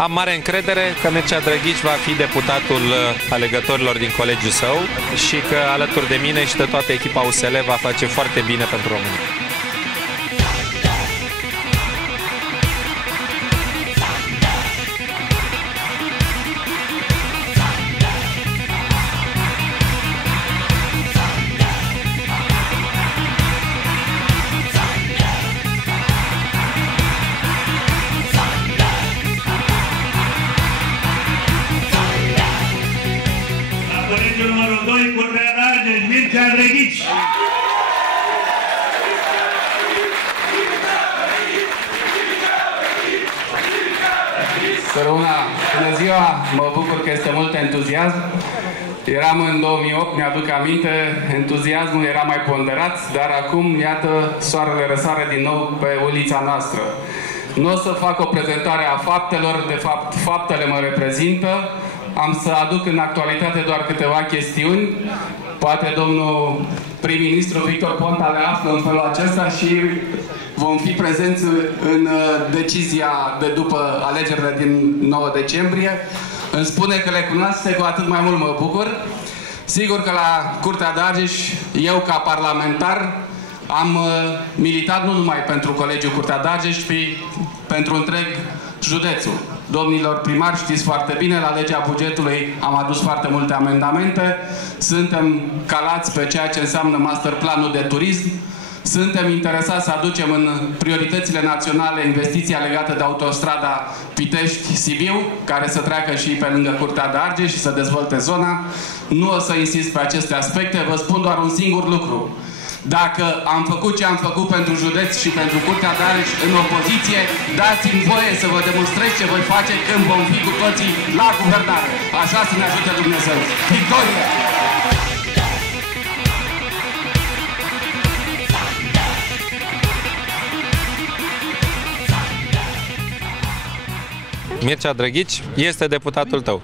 Am mare încredere că Mircea Drăghici va fi deputatul alegătorilor din colegiul său și că alături de mine și de toată echipa USL va face foarte bine pentru România. Colegiul numărul 2, Curtea de Argeș, Mircea Drăghici. Bună ziua, mă bucur că este mult entuziasm. Eram în 2008, mi-aduc aminte, entuziasmul era mai ponderat, dar acum, iată, soarele răsare din nou pe ulița noastră. Nu o să fac o prezentare a faptelor, de fapt, faptele mă reprezintă. Am să aduc în actualitate doar câteva chestiuni. Poate domnul prim-ministru Victor Ponta le află în felul acesta și vom fi prezenți în decizia de după alegerile din 9 decembrie. Îmi spune că le cunoaște, cu atât mai mult mă bucur. Sigur că la Curtea de Argeș, eu ca parlamentar, am militat nu numai pentru Colegiul Curtea de Argeș, ci pentru întreg județul. Domnilor primari, știți foarte bine, la legea bugetului am adus foarte multe amendamente. Suntem calați pe ceea ce înseamnă masterplanul de turism. Suntem interesați să aducem în prioritățile naționale investiția legată de autostrada Pitești-Sibiu, care să treacă și pe lângă Curtea de Argeș și să dezvolte zona. Nu o să insist pe aceste aspecte, vă spun doar un singur lucru. Dacă am făcut ce am făcut pentru județ și pentru Curtea de Argeș în opoziție, dați-mi voie să vă demonstrez ce voi face când vom fi cu toții la guvernare. Așa să ne ajute Dumnezeu. Victorie! Mircea Drăghici este deputatul tău.